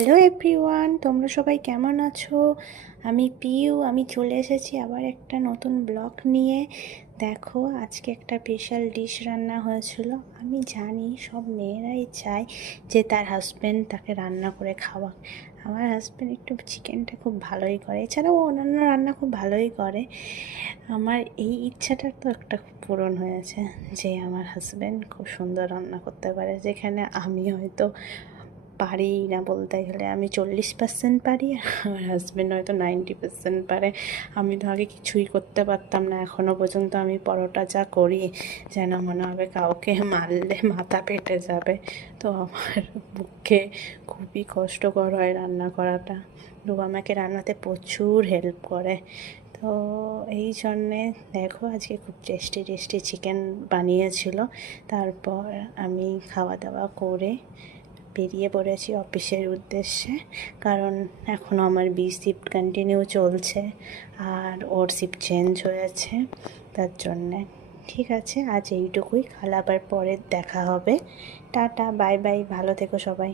Hello everyone, তোমরা সবাই কেমন আছো? আমি পিউ। আমি চলে এসেছি আবার একটা নতুন ব্লগ নিয়ে। দেখো, আজকে একটা স্পেশাল ডিশ রান্না হয়েছিল। আমি জানি সব মেয়েরাই চায় যে তার হাজব্যান্ড তাকে রান্না করে খাওয়াক। আমার হাজব্যান্ড একটু চিকেনটা খুব ভালোই করে, এছাড়াও অন্যান্য রান্না খুব ভালোই করে। আমার এই ইচ্ছাটা তো একটা পূরণ হয়েছে যে আমার হাজব্যান্ড খুব সুন্দর রান্না করতে পারে, যেখানে আমি হয়তো পারি না। বলতে গেলে আমি 40% পারি, আর আমার হাজব্যান্ড হয়তো 90% পারে। আমি তো আগে কিছুই করতে পারতাম না, এখনও পর্যন্ত আমি পরোটা যা করি যেন মনে হবে কাউকে মারলে মাথা ফেটে যাবে। তো আমার পক্ষে খুবই কষ্টকর হয় রান্না করাটা। তো আমাকে রান্নাতে প্রচুর হেল্প করে। তো এই জন্যে দেখো, আজকে খুব টেস্টি টেস্টি চিকেন বানিয়েছিল। তারপর আমি খাওয়া দাওয়া করে বেরিয়ে পড়েছি অফিসের উদ্দেশ্যে, কারণ এখনও আমার শিফট কন্টিনিউ চলছে আর ওর শিফট চেঞ্জ হয়েছে, তার জন্যে। ঠিক আছে, আজ এইটুকুই, কাল আবার পরে দেখা হবে। টাটা, বাই বাই, ভালো থেকো সবাই।